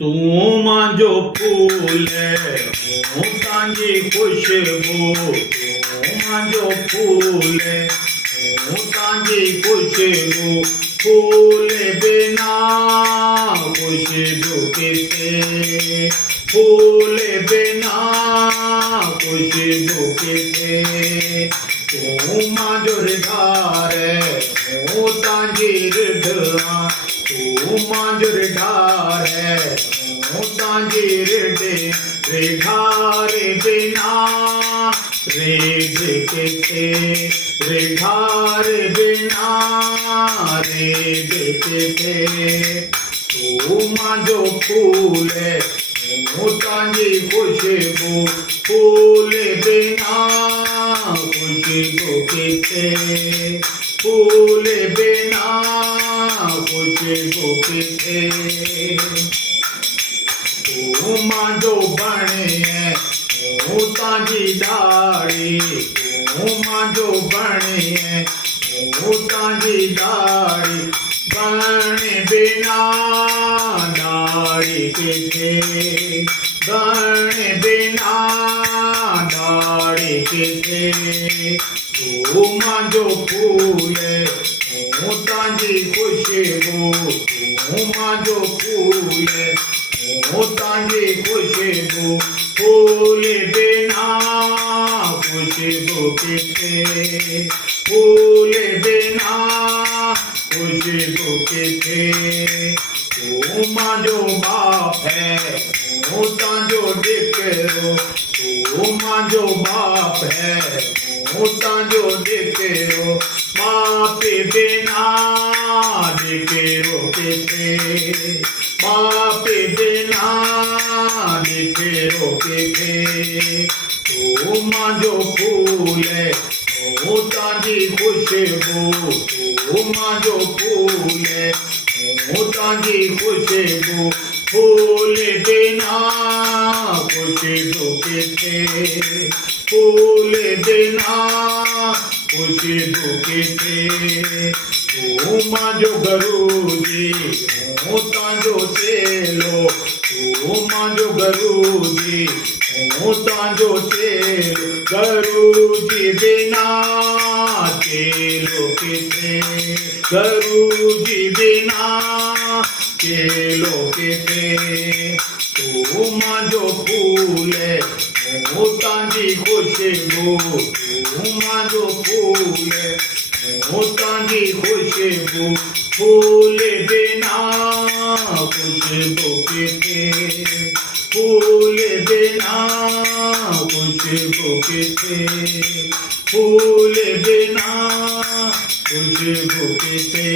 तू मांजो फूल हूँ तांजी खुशबू, तू मांजो फूल हूँ तांजी खुशबू, फूल बिना खुशबू किथे, फूल बिना खुशबू किथे। तू मांजो रिढार हूँ तांजी रिढा, तू मांजो रिढार हूँ तांजी रिढे, रिढार बिना रेढ किथे, रिढार बिना रेढ किथे। तू मांजो फूल हूँ तांजी खुशबू, फूल बिना खुशबू किथे, फूल बिना खुशबू किथे। तू मांजो बण हूँ तांजी डाड़ी, तू मांजो बण हूँ तांजी डाड़ी, बण बिना डाड़ी किथे, बण बिना डाड़ी किथे। तू मांजो फूल हूँ तांजी खुशबू, तू मांजो फूल हूँ तांजी खुशबू, फूल बिना खुशबू किथे, फूल बिना खुशबू किथे। तू मांजो बाप हूँ तांजो ॾिकरो, तू मांजो बाप हूँ तांजो ॾिकरो, बाप बिना ॾिकरो किथे, बाप बिना ॾिकरो किथे। तू मांजो फूल हूँ तांजी खुशबू, तू मांजो फूल हूँ तांजी खुशबू, फूल बिना खुशबू किथे, फूल बिना खुशबू किथे। तू मांजो गुरुजी हूँ तांजो चेलो, तू मांजो गुरुजी हूँ तांजो चेलो, गुरुजी बिना चेलो किथे, गुरुजी बिना चेलो किथे। तू मांजो फूल हूँ तांजी खुशबू, तू मांजो फूल हूँ तांजी खुशबू, फूल बिना खुशबू किथे, फूल बिना खुशबू किथे, फूल बिना खुशबू किथे।